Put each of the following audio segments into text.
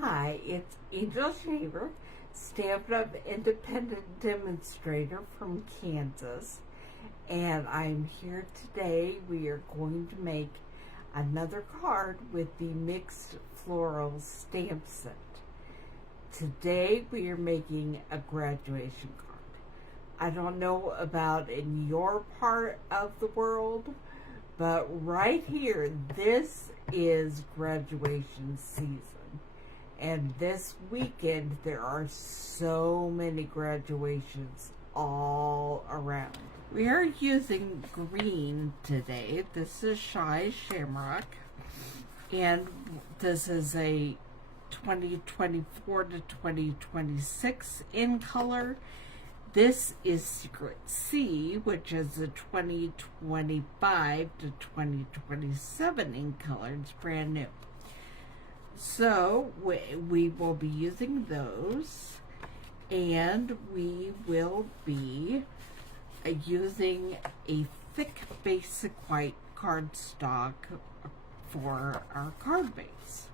Hi, it's Angelstamps, Stampin' Up independent demonstrator from Kansas, and I'm here today. We are going to make another card with the mixed floral stamp set. Today we are making a graduation card. I don't know about in your part of the world, but right here, this is graduation season. And this weekend, there are so many graduations all around. We are using green today. This is Shy Shamrock. And this is a 2024 to 2026 in color. This is Secret C, which is a 2025 to 2027 in color. It's brand new. So we will be using those, and we will be using a thick basic white cardstock for our card base.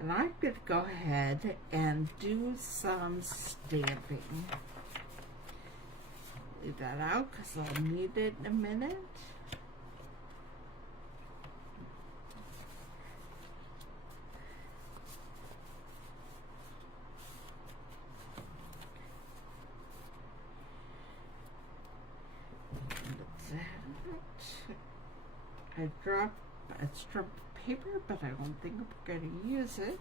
And I'm going to go ahead and do some stamping. Leave that out because I'll need it in a minute. I dropped a strip of paper, but I don't think we're going to use it.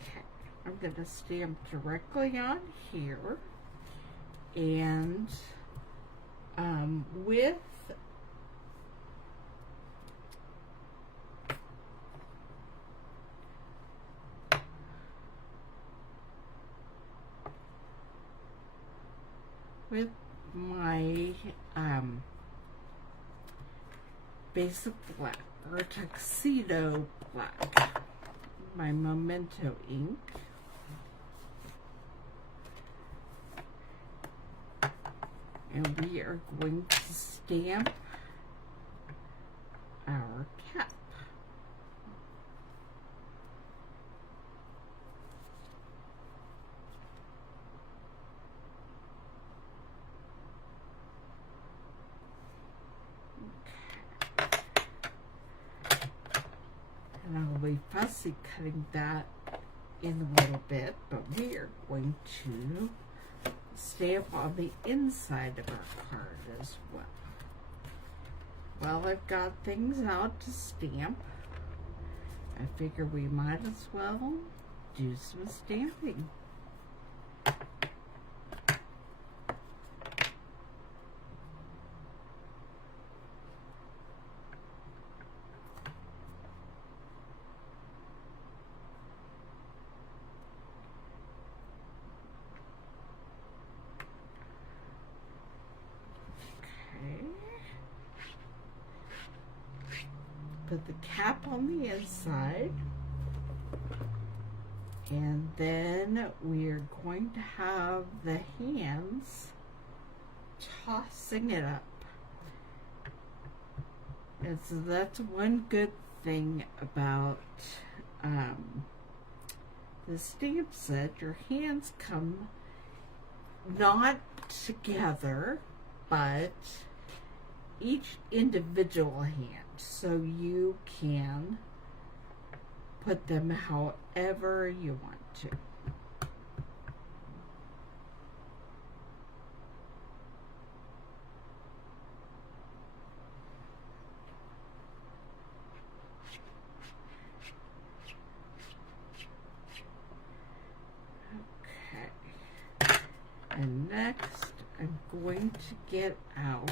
Okay. I'm going to stamp directly on here, and with my basic black or tuxedo black, my Memento ink. And we are going to stamp our cap. And I'll be fussy cutting that in a little bit, but we are going to stamp on the inside of our card as well. Well, I've got things out to stamp. I figure we might as well do some stamping. Put the cap on the inside, and then we're going to have the hands tossing it up. And so that's one good thing about the stamp set. Your hands come not together, but each individual hand, so you can put them however you want to. Okay, and next I'm going to get out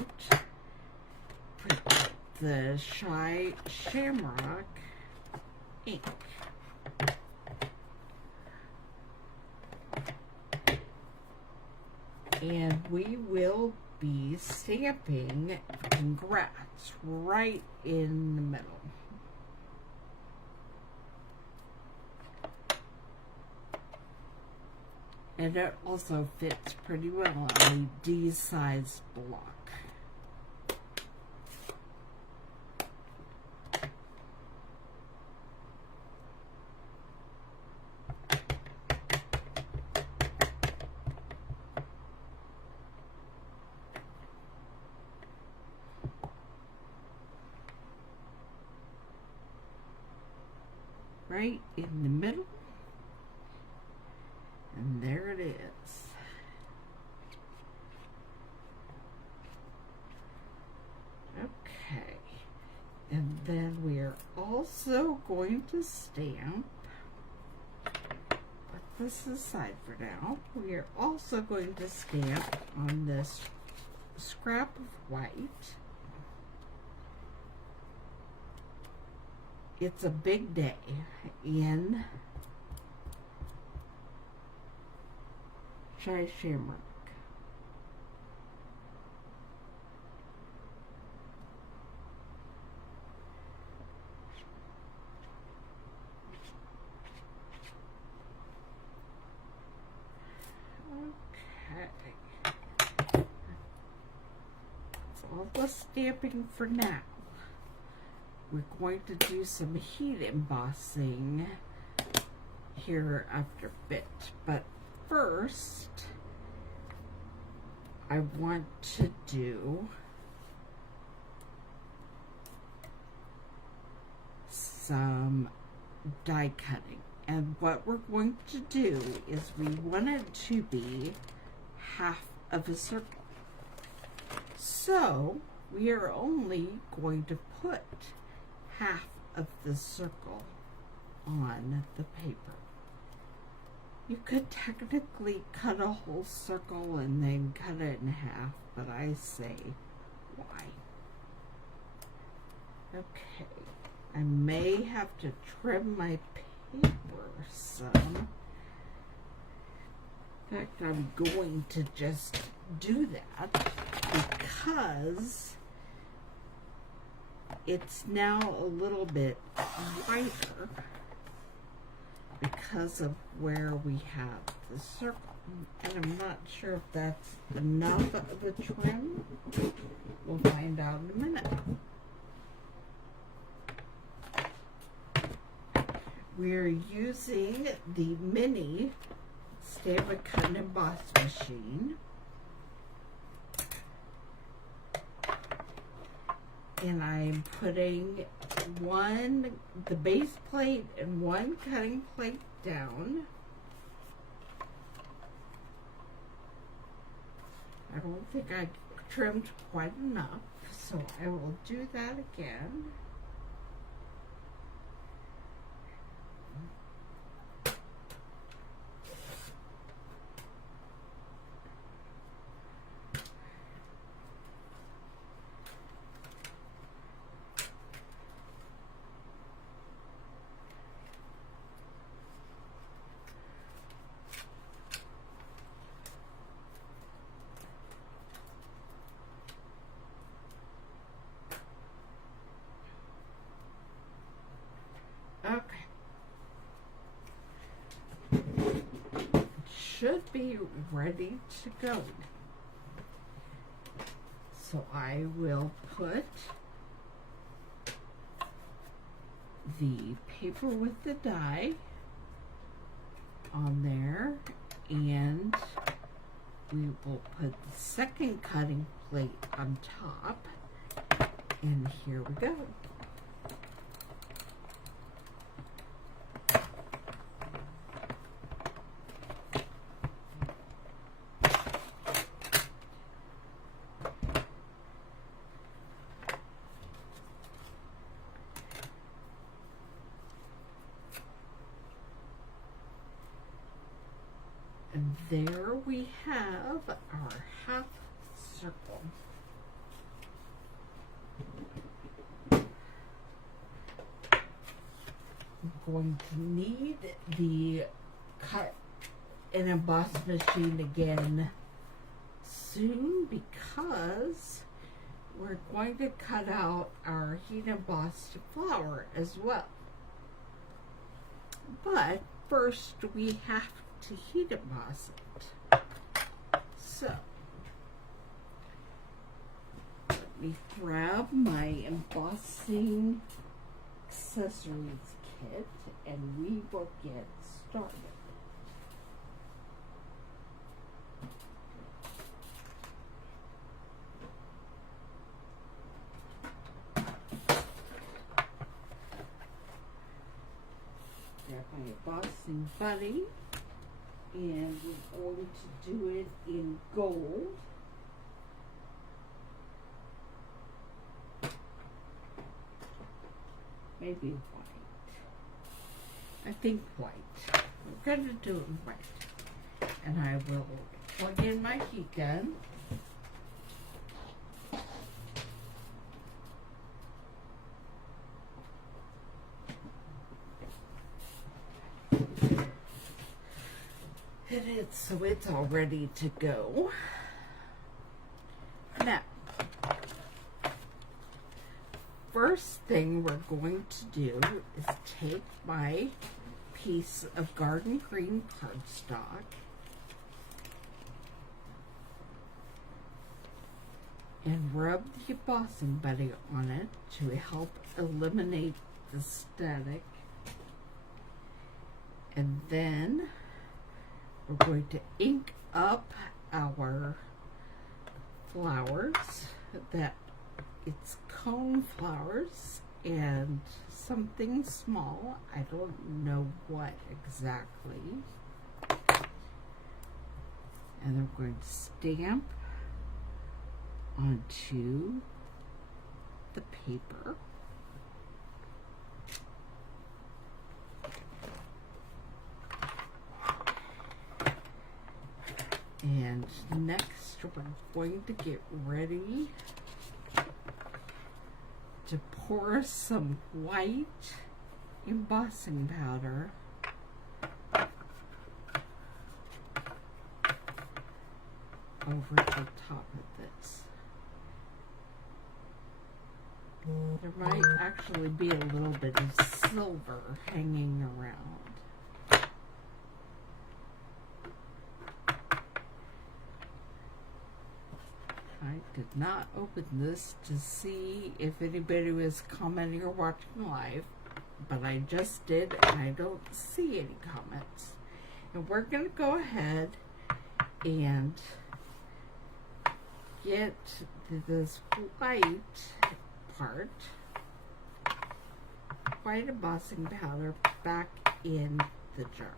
the Shy Shamrock ink. And we will be stamping congrats right in the middle. And it also fits pretty well on a D-sized block. Right in the middle, and there it is. Okay, and then we are also going to stamp, put this aside for now, we are also going to stamp on this scrap of white. It's a big day in Shy Shamrock. Okay. That's all the stamping for now. We're going to do some heat embossing here after a bit, but first I want to do some die cutting, and what we're going to do is we want it to be half of a circle, so we are only going to put half of the circle on the paper. You could technically cut a whole circle and then cut it in half, but I say, why? Okay, I may have to trim my paper some. In fact, I'm going to just do that because it's now a little bit wider because of where we have the circle. And I'm not sure if that's enough of a trim. We'll find out in a minute. We're using the mini Stampin' Cut and Emboss machine. And I'm putting the base plate and one cutting plate down. I don't think I trimmed quite enough, so I will do that again. Okay. Should be ready to go. So I will put the paper with the die on there, and we will put the second cutting plate on top, and here we go. And there we have our half circle. I'm going to need the cut and emboss machine again soon because we're going to cut out our heat embossed flower as well. But first we have to heat emboss it. So, let me grab my embossing accessories kit and we will get started. Grab my embossing buddy, and we're going to do it in gold. Maybe white. I think white. We're going to do it in white. And I will plug in my heat gun. Hit it so it's all ready to go. Now, first thing we're going to do is take my piece of garden green cardstock and rub the embossing buddy on it to help eliminate the static. And then we're going to ink up our flowers. That it's cone flowers and something small. I don't know what exactly. And then we're going to stamp onto the paper. And next we're going to get ready to pour some white embossing powder over the top of this. There might actually be a little bit of silver hanging around. I did not open this to see if anybody was commenting or watching live, but I just did and I don't see any comments. And we're going to go ahead and get this white part, white embossing powder, back in the jar.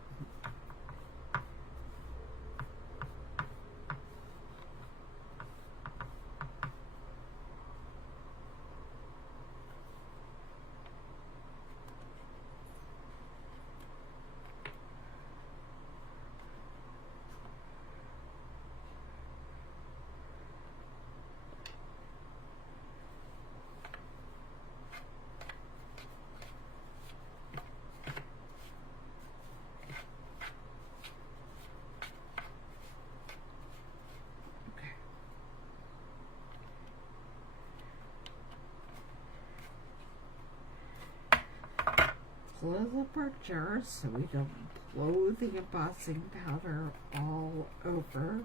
Close up our jar so we don't blow the embossing powder all over.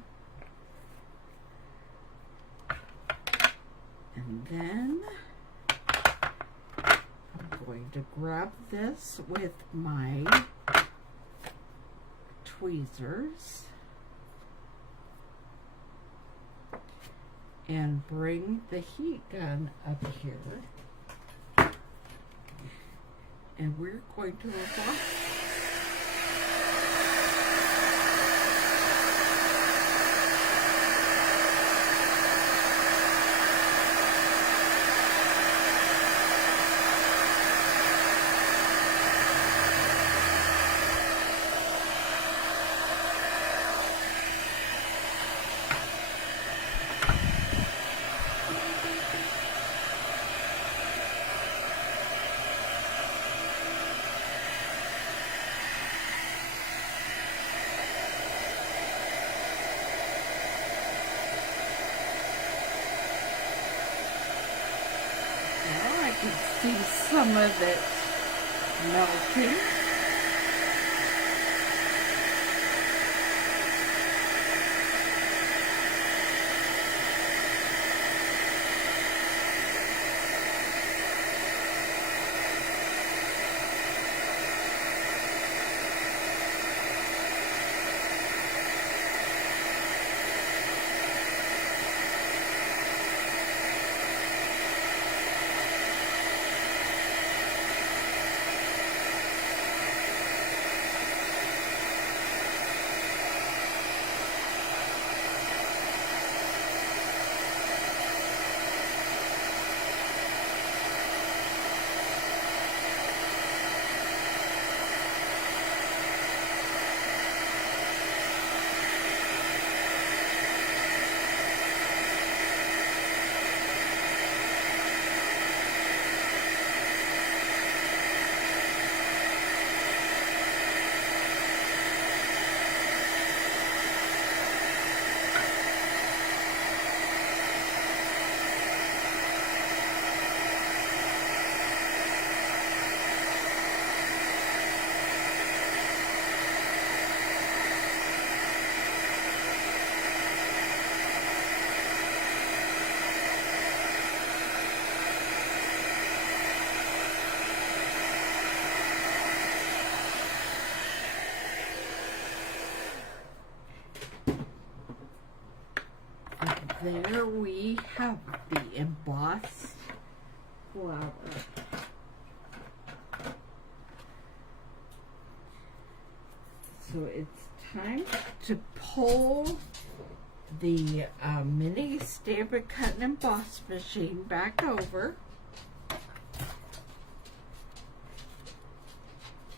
And then I'm going to grab this with my tweezers and bring the heat gun up here. And we're going to emboss. You can see some of it melting. there we have the embossed flower. So it's time to pull the mini Stampin' Cut and Emboss machine back over.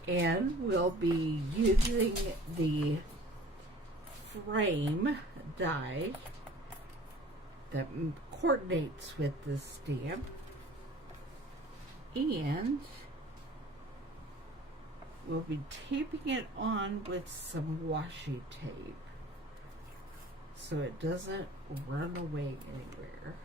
And we'll be using the frame die that coordinates with the stamp, and we'll be taping it on with some washi tape so it doesn't run away anywhere.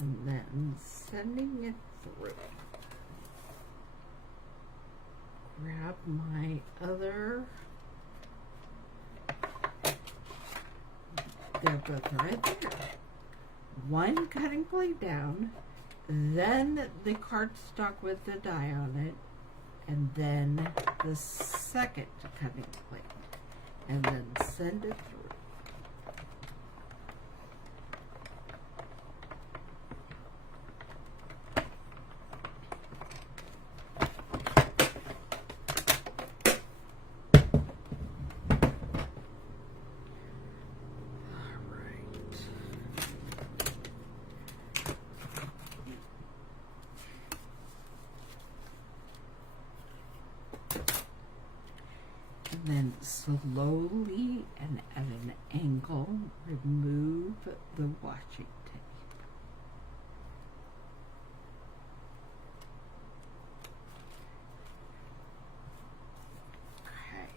And then sending it through. Grab my other, they're both right there. One cutting blade down, then the cardstock with the die on it, and then the second cutting blade, and then send it through. And then slowly and at an angle, remove the washi tape. Okay.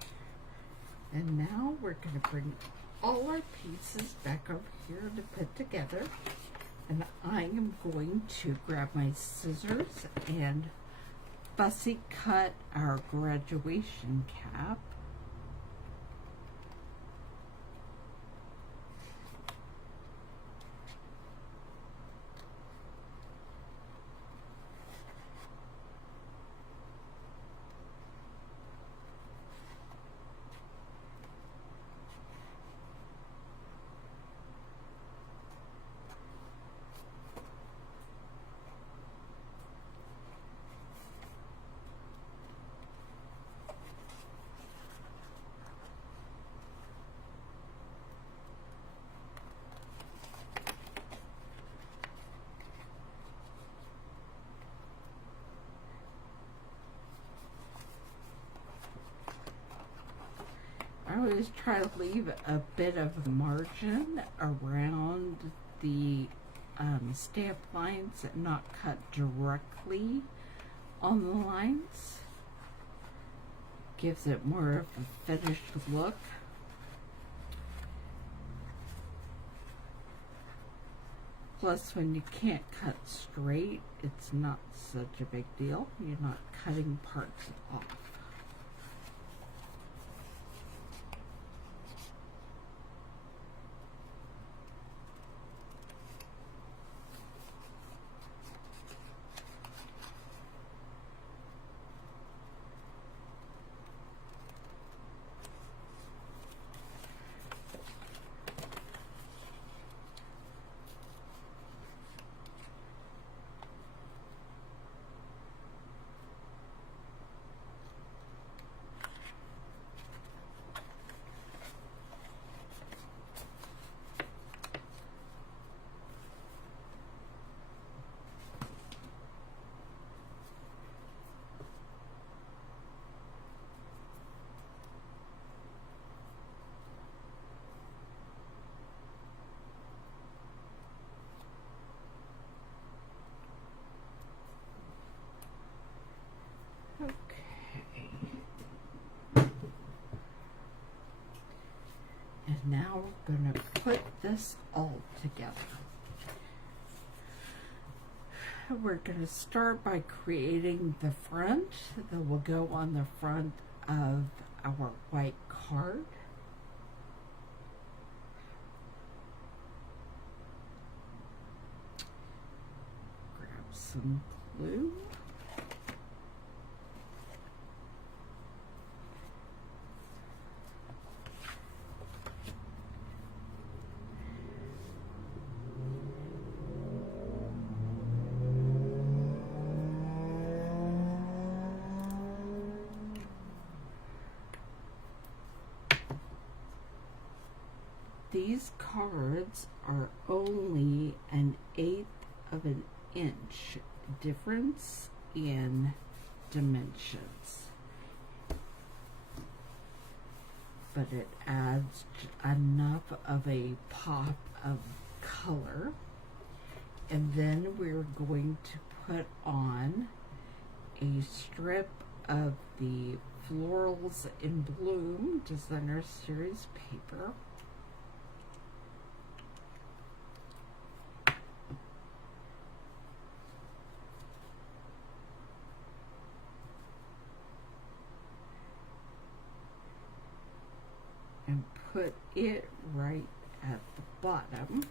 And now we're going to bring all our pieces back over here to put together. And I am going to grab my scissors and fussy cut our graduation cap. I always try to leave a bit of margin around the stamp lines and not cut directly on the lines. Gives it more of a finished look. Plus, when you can't cut straight, it's not such a big deal. You're not cutting parts off. Now we're going to put this all together. we're going to start by creating the front that will go on the front of our white card. Grab some glue. These cards are only 1/8 of an inch difference in dimensions, but it adds enough of a pop of color. And then we're going to put on a strip of the Florals in Bloom Designer Series paper. And put it right at the bottom.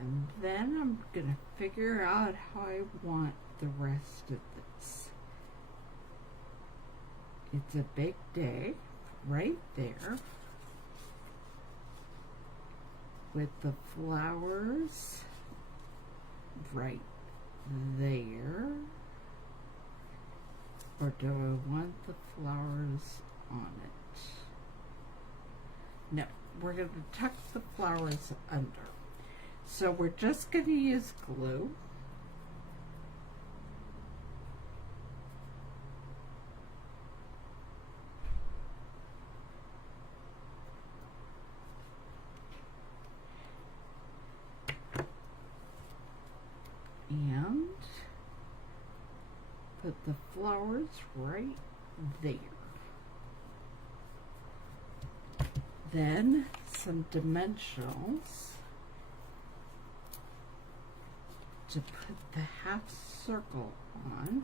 And then I'm going to figure out how I want the rest of this. It's a big day right there with the flowers right there. Or do I want the flowers on it? No, we're going to tuck the flowers under. So we're just going to use glue. And put the flowers right there. Then some dimensionals to put the half circle on.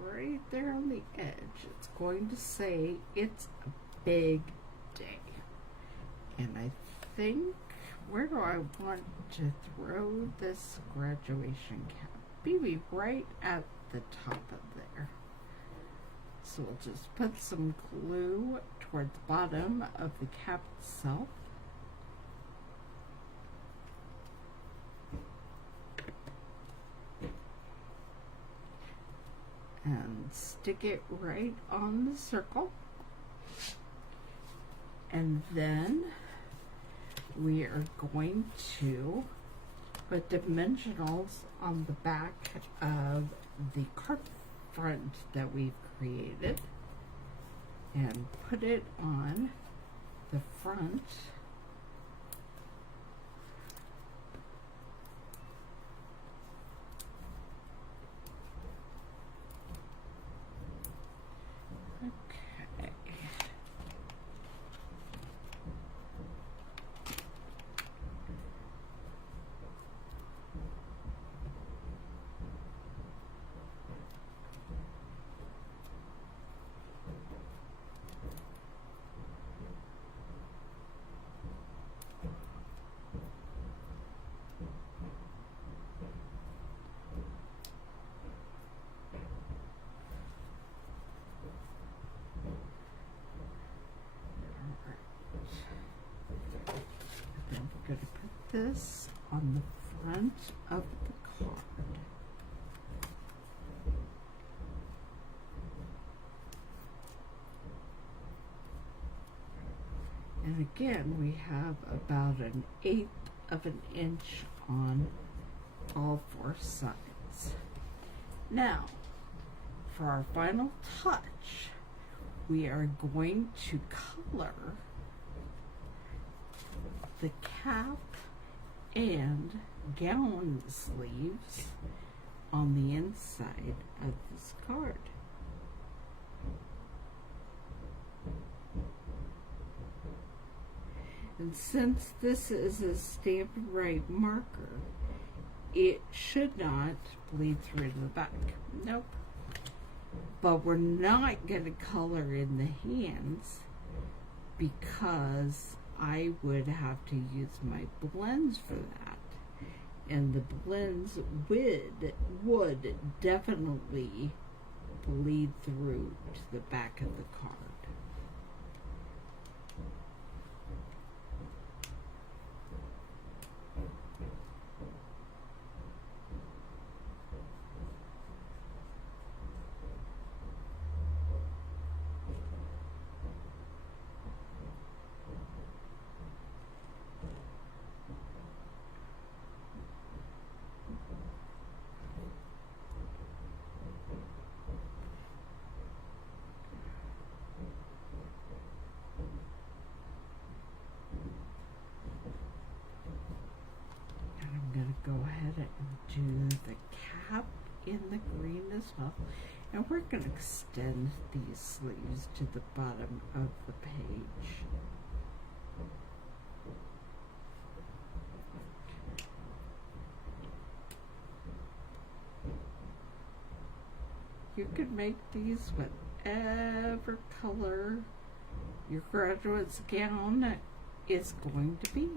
Right there on the edge, it's going to say it's a big day. And I think, where do I want to throw this graduation cap? Maybe right at the top of there. So we'll just put some glue toward the bottom of the cap itself. And stick it right on the circle. And then we are going to put dimensionals on the back of the card front that we've created and put it on the front. Going to put this on the front of the card. And again, we have about 1/8 of an inch on all four sides. Now, for our final touch, we are going to color the cap and gown sleeves on the inside of this card. And since this is a Stampin' Up marker, it should not bleed through to the back. Nope. But we're not going to color in the hands because I would have to use my blends for that. And the blends would definitely bleed through to the back of the card. Go ahead and do the cap in the green as well, and we're going to extend these sleeves to the bottom of the page. You can make these whatever color your graduate's gown is going to be.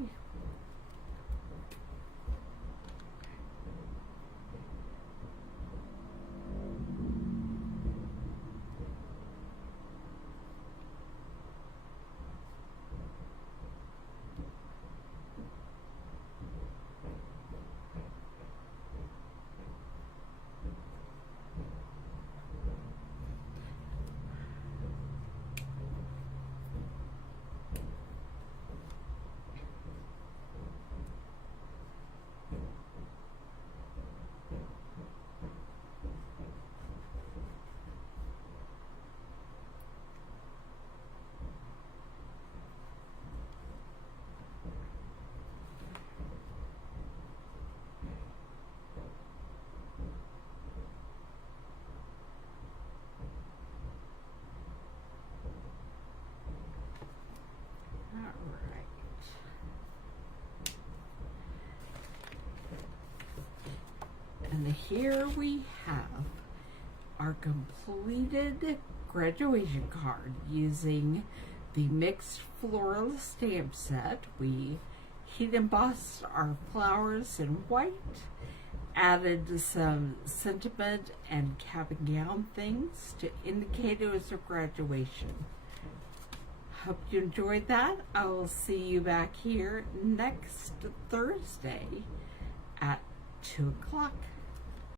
And here we have our completed graduation card using the mixed floral stamp set. We heat embossed our flowers in white, added some sentiment and cap and gown things to indicate it was a graduation. Hope you enjoyed that. I will see you back here next Thursday at 2 o'clock.